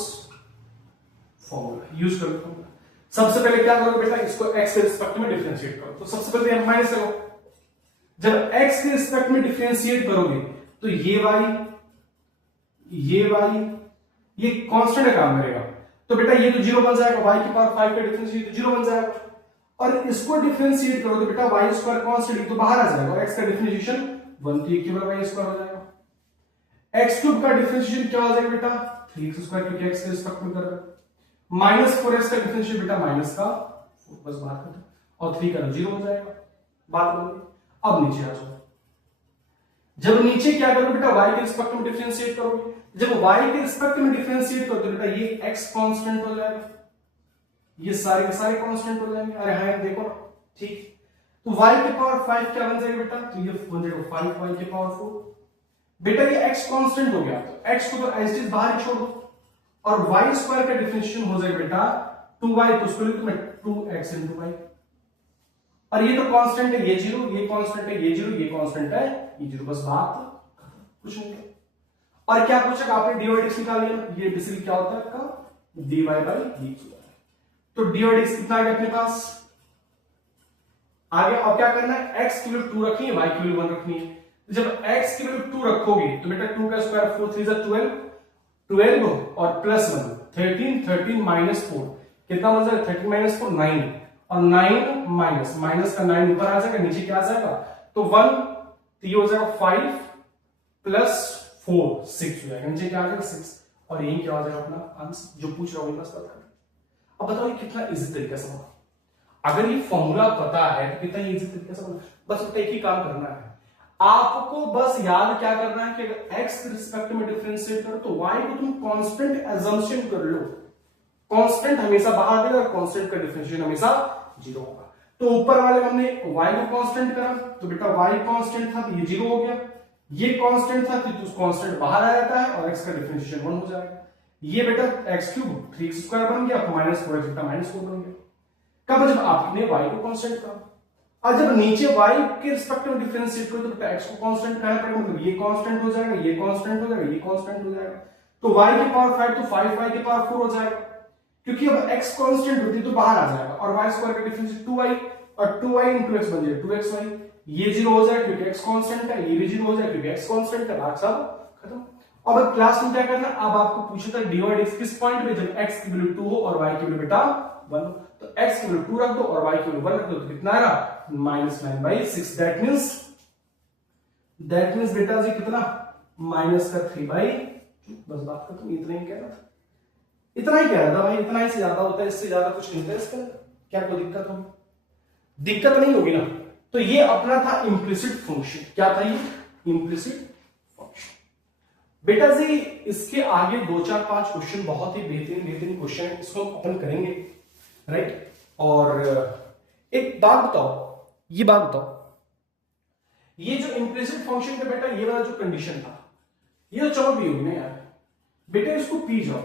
formula, use करो फॉर्मूला। सबसे पहले क्या करोगे बेटा, इसको x के रिस्पेक्ट में डिफरेंशिएट करो, तो सबसे पहले माइनस करो। जब x के रिस्पेक्ट में डिफरेंशिएट करोगे तो ये y ये कांस्टेंट का काम करेगा, तो बेटा ये तो 0 बन जाएगा, y की पावर 5 का डिफरेंशिएट तो 0 बन जाएगा, और इसको डिफरेंशिएट करो तो बेटा y स्क्वायर कांस्टेंट तो बाहर आ जाएगा, और x का डिफरेंशिएशन 1 तो ये केवल y स्क्वायर हो जाएगा। x क्यूब का डिफरेंशिएशन क्या हो जाएगा बेटा 3x स्क्वायर, क्योंकि x के रिस्पेक्ट में कर रहा है, माइनस 4x का डिफरेंशिएट बेटा माइनस का 4, बस बात खत्म, और 3 का 0 हो जाएगा, बात बन गई। अब नीचे आ जाओ, जब नीचे क्या करोगे बेटा y के रिस्पेक्ट में डिफरेंशिएट करोगे, जब y के रिस्पेक्ट में डिफरेंशिएट करोगे तो बेटा ये x कांस्टेंट हो जाएगा, ये सारे के सारे कांस्टेंट हो जाएंगे। अरे हाँ देखो ना, ठीक, तो y की पावर 5 क्या बन जाएगा बेटा, तो ये बन जाएगा 5y की पावर 4। बेटा ये x कांस्टेंट हो गया, तो x को तो एज इट इज बाहर ही छोड़ दो, और y स्क्वायर का डिफरेंशिएशन हो जाएगा बेटा 2y, तो उसको लिखो मैं 2x into y, और ये तो कांस्टेंट है, ये 0, ये कांस्टेंट है, ये 0, ये कांस्टेंट है, ये 0, बस बात कुछ नहीं है। और क्या पूछा आपने dy dx निकाल लिया, ये बेसिकली क्या होता है आपका dy by dx, तो dy dx कितना आ गया अपने पास, आगे अब क्या करना है, x की वैल्यू 2 रखनी है, y की वैल्यू 1 रखनी है। जब x की वैल्यू 2 रखोगे तो बेटा 2 का स्क्वायर 4 3 12, 12 और प्लस 1 13, 13 माइनस 4 कितना बन जाएगा, 13 माइनस 4 9, और 9 माइनस का 9 ऊपर आ जाएगा, नीचे क्या आ जाएगा, तो 1, तो ये हो जाएगा 5 प्लस 4 6 हो जाएगा, नीचे क्या आ जाएगा 6, और यही क्या हो जाएगा अपना आंसर, जो पूछ रहा हूं बस बता। अब बताओ ये कितना इजी तरीके से होगा, अगर ये फॉर्मूला पता है तो कितना इजी तरीके से होगा, बस एक ही काम करना है आपको, बस याद क्या करना है कि अगर x के रिस्पेक्ट में डिफरेंशिएट करो तो y को तुम कांस्टेंट एजम्पशन कर लो, कांस्टेंट हमेशा बाहर देगा, कांस्टेंट का डिफरेंशिएशन हमेशा 0 होगा। तो ऊपर वाले हमने y को कांस्टेंट करा, तो बेटा y कांस्टेंट था तो ये 0 हो गया, ये कांस्टेंट था तो कांस्टेंट बाहर आ जाता है, और x का डिफरेंशिएशन 1 हो जाएगा, ये बेटा x क्यूब 3x स्क्वायर बन गया, तो माइनस 4 बेटा माइनस 4 बन गया। कब, जब आपने y को कांस्टेंट करा, और जब नीचे y के रिस्पेक्ट में डिफरेंशिएट करो तो बेटा x को कांस्टेंट करना पड़ेगा, मतलब ये कांस्टेंट हो जाएगा, ये कांस्टेंट हो जाएगा, ये कांस्टेंट हो जाएगा, तो y की पावर 5 तो 5y की पावर 4 हो जाएगा, क्योंकि अब x कांस्टेंट होती है तो बाहर आ जाएगा, और y स्क्वायर का डिफरेंशिएट 2y, और 2y into x बन जाएगा 2xy, ये 0 हो जाएगा क्योंकि x कांस्टेंट है, ये भी 0 हो जाएगा क्योंकि x कांस्टेंट है, बात सब खत्म। अब क्लास में क्या करना, अब आपको पूछा था dy dx किस पॉइंट पे, जब x की वैल्यू 2 हो और y की वैल्यू बेटा 1 हो, तो x की वैल्यू 2 रख दो और y की वैल्यू 1 रख दो, तो कितना आएगा -9/6, दैट मींस बेटा जी कितना -3/2, बस बात खत्म। इतना ही कह रहा था, इतना ही कह रहा था भाई, इतना ही से ज्यादा होता है, इससे ज्यादा कुछ नहीं था इसका, क्या कोई दिक्कत होगी, दिक्कत नहीं होगी ना। तो ये अपना था इम्प्लिसिट फंक्शन, क्या था ये इम्प्लिसिट फंक्शन। बेटा जी इसके आगे 2 4 5 क्वेश्चन बहुत ही बेहतरीन क्वेश्चन है, इसको हम अपन करेंगे, राइट। और एक बात बताओ, ये बात बताओ, ये जो इम्प्लिसिट फंक्शन का बेटा ये वाला जो कंडीशन था, ये तो चलो भी होगी ना यार, बेटा इसको पी जाओ,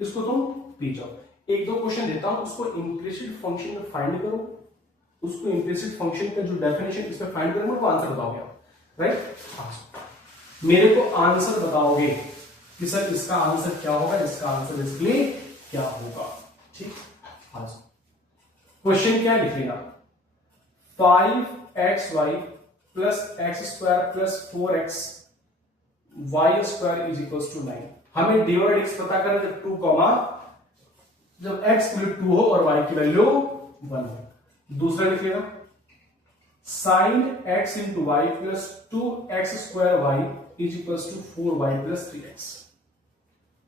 इसको तुम पी जाओ, 1 2 क्वेश्चन देता हूं, उसको इम्प्लिसिट फंक्शन में फाइंड करो, उसको इम्प्लिसिट फंक्शन का जो डेफिनेशन इसमें फाइंड करोगे तो आंसर बताओगे आप, राइट। मेरे को आंसर बताओगे कि सर इसका आंसर क्या होगा, इसका आंसर इसके लिए क्या होगा, ठीक। आज क्वेश्चन क्या लिख लेना, 5xy plus x square plus 4x y square is equal to 9। हमें dy dx पता करना, जब 2 जब x की वैल्यू 2 हो और y की वैल्यू 1 हो। दूसरा लिख लेना, sin x into y plus 2x square y is equal to 4y plus 3x।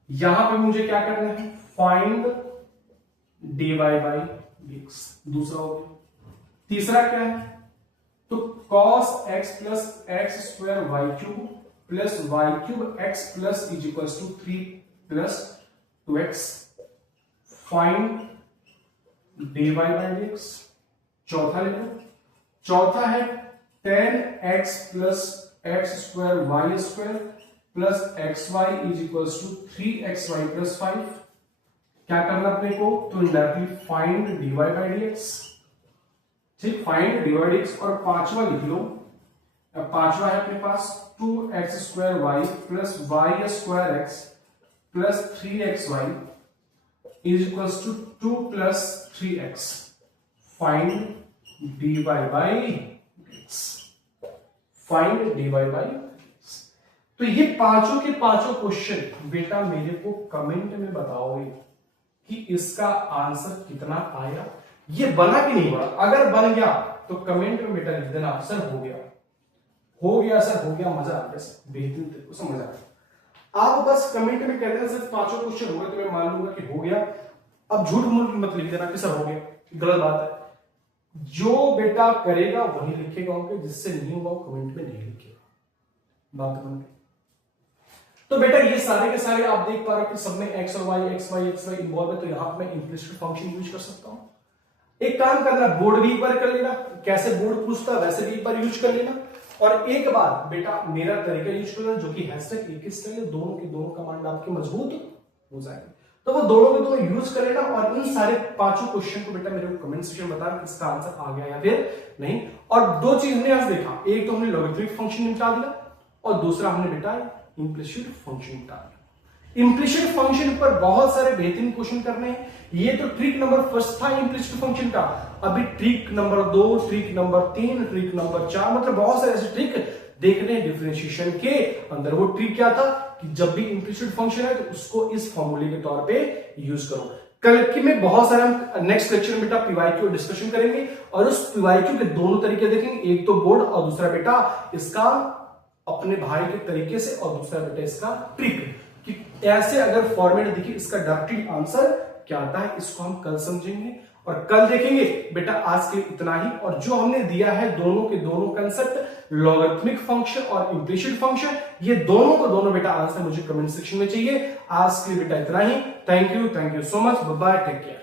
यहां पे मुझे क्या करना है, फाइंड dy बाई dx, दूसरा हो गया। तीसरा क्या है, तो cos x plus x square y cube plus y cube x plus is equal to 3 plus 2x, find dy by dx। चौथा ले लो, चौथा है tan x plus x square y square plus xy is equal to 3xy plus 5। क्या करना अपने को, तो directly find dy by dx, ठीक, फाइंड dy बाई dx। और पांचवा लिख लो, अब पांचवा है अपने पास 2x square y plus y square x plus 3xy is equal to 2 plus 3x, find dy by dx, find dy by dx। तो ये पांचों के पांचों क्वेश्चन बेटा मेरे को कमेंट में बताओगे कि इसका आंसर कितना आया, ये बना कि नहीं बना। अगर बन गया तो कमेंट में बेटा लिख देना सर हो गया, हो गया सर हो गया, मजा आ गया सर, बेहतरीन तरीके से मजा आ गया। आप बस कमेंट में कहते हैं सर पांचों क्वेश्चन हो गए, तो मैं मान लूंगा कि हो गया। अब झूठ मूठ मत लिख देना कि सर हो गया, गलत बात है। जो बेटा करेगा वही लिखेगा, होगा जिससे नहीं होगा वो कमेंट में नहीं लिखेगा, बात बन गई। तो बेटा ये सारे के सारे आप देख पा रहे हो कि सब में एक्स और वाई एक्स वाई इन्वॉल्व है, तो यहां पर मैं इम्प्लिसिट फंक्शन यूज कर सकता हूं। एक काम करना, बोर्ड भी एक बार कर लेना, कैसे बोर्ड पूछता है वैसे भी एक बार यूज कर लेना, और एक बार बेटा मेरा तरीका यूज कर लेना जो कि हैशटैग एक स्टाइल, दोनों की दोनों कमांड आपके मजबूत हो जाएगी। तो वो दोनों के दोनों यूज कर लेना, और इन सारे पांचों क्वेश्चन को बेटा मेरे को कमेंट सेक्शन में बताना इसका आंसर आ गया या फिर नहीं। और दो चीज हमने आज देखा, एक तो हमने लॉगरिथमिक फंक्शन निपटा दिया, और दूसरा हमने बेटा इम्प्लिसिट फंक्शन निपटा दिया। इम्प्लिसिट फंक्शन पर बहुत सारे बेहतरीन क्वेश्चन करने हैं। ये तो ट्रिक नंबर फर्स्ट था इम्प्लिसिट फंक्शन का, अभी trick number 2, trick number 3, trick number 4, मतलब बहुत सारे ऐसे ट्रिक देखने हैं डिफरेंशिएशन के अंदर। वो ट्रिक क्या था कि जब भी इम्प्लिसिट फंक्शन है तो उसको इस फॉर्मूले के तौर पे यूज करो। कल की में बहुत सारे हम नेक्स्ट लेक्चर में बेटा पीवाईक्यू डिस्कशन करेंगे, और उस पीवाईक्यू के दोनों तरीके देखेंगे, एक तो बोर्ड और दूसरा बेटा इसका अपने भाई के तरीके से, और दूसरा बेटा इसका ट्रिक कि ऐसे अगर फॉर्मेट देखिए इसका डायरेक्टली आंसर क्या आता है, इसको हम कल समझेंगे और कल देखेंगे। बेटा आज के लिए इतना ही, और जो हमने दिया है दोनों के दोनों कंसेप्ट लॉगरिथमिक फंक्शन और इम्प्लिसिट फंक्शन, ये दोनों को दोनों बेटा आंसर मुझे कमेंट सेक्शन में चाहिए। आज के लिए बेटा इतना ही। Thank you so much, bye bye, take care.